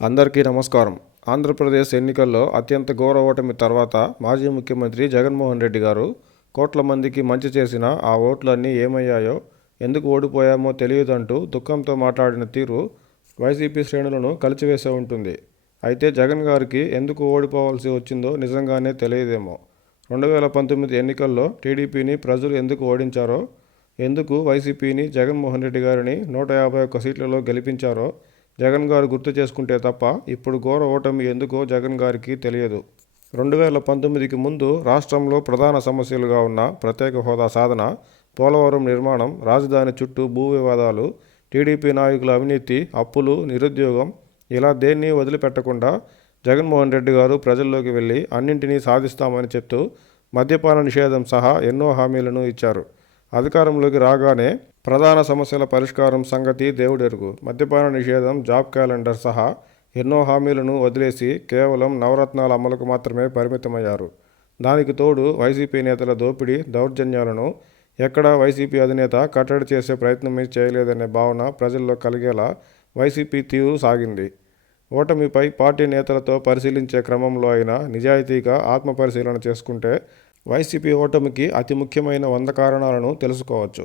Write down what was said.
అందరికీ నమస్కారం. ఆంధ్రప్రదేశ్ ఎన్నికల్లో అత్యంత ఘోర ఓటమి తర్వాత మాజీ ముఖ్యమంత్రి జగన్మోహన్ రెడ్డి గారు కోట్ల మందికి మంచి చేసిన ఆ ఓట్లన్నీ ఏమయ్యాయో, ఎందుకు ఓడిపోయామో తెలియదంటూ దుఃఖంతో మాట్లాడిన తీరు వైసీపీ శ్రేణులను కలిచివేసే ఉంటుంది. అయితే జగన్ గారికి ఎందుకు ఓడిపోవాల్సి వచ్చిందో నిజంగానే తెలియదేమో. 2019 ఎన్నికల్లో టీడీపీని ప్రజలు ఎందుకు ఓడించారో, ఎందుకు వైసీపీని జగన్మోహన్ రెడ్డి గారిని 151 సీట్లలో గెలిపించారో జగన్ గారు గుర్తు చేసుకుంటే తప్ప ఇప్పుడు ఘోర ఓటమి ఎందుకో జగన్ గారికి తెలియదు. 2019కి ముందు రాష్ట్రంలో ప్రధాన సమస్యలుగా ఉన్న ప్రత్యేక హోదా సాధన, పోలవరం నిర్మాణం, రాజధాని చుట్టూ భూ వివాదాలు, టీడీపీ నాయకుల అవినీతి, అప్పులు, నిరుద్యోగం ఇలా దేన్ని వదిలిపెట్టకుండా జగన్మోహన్ రెడ్డి గారు ప్రజల్లోకి వెళ్ళి అన్నింటినీ సాధిస్తామని చెప్తూ మద్యపాన నిషేధం సహా ఎన్నో హామీలను ఇచ్చారు. అధికారంలోకి రాగానే ప్రధాన సమస్యల పరిష్కారం సంగతి దేవుడెరుగు, మద్యపాన నిషేధం, జాబ్ క్యాలెండర్ సహా ఎన్నో హామీలను వదిలేసి కేవలం నవరత్నాల అమలుకు మాత్రమే పరిమితమయ్యారు. దానికి తోడు వైసీపీ నేతల దోపిడీ, దౌర్జన్యాలను ఎక్కడా వైసీపీ అధినేత కట్టడి చేసే ప్రయత్నమే చేయలేదనే భావన ప్రజల్లో కలిగేలా వైసీపీ తీరు సాగింది. ఓటమిపై పార్టీ నేతలతో పరిశీలించే క్రమంలో అయినా నిజాయితీగా ఆత్మపరిశీలన చేసుకుంటే వైసీపీ ఓటమికి అతి ముఖ్యమైన 100 కారణాలను తెలుసుకోవచ్చు.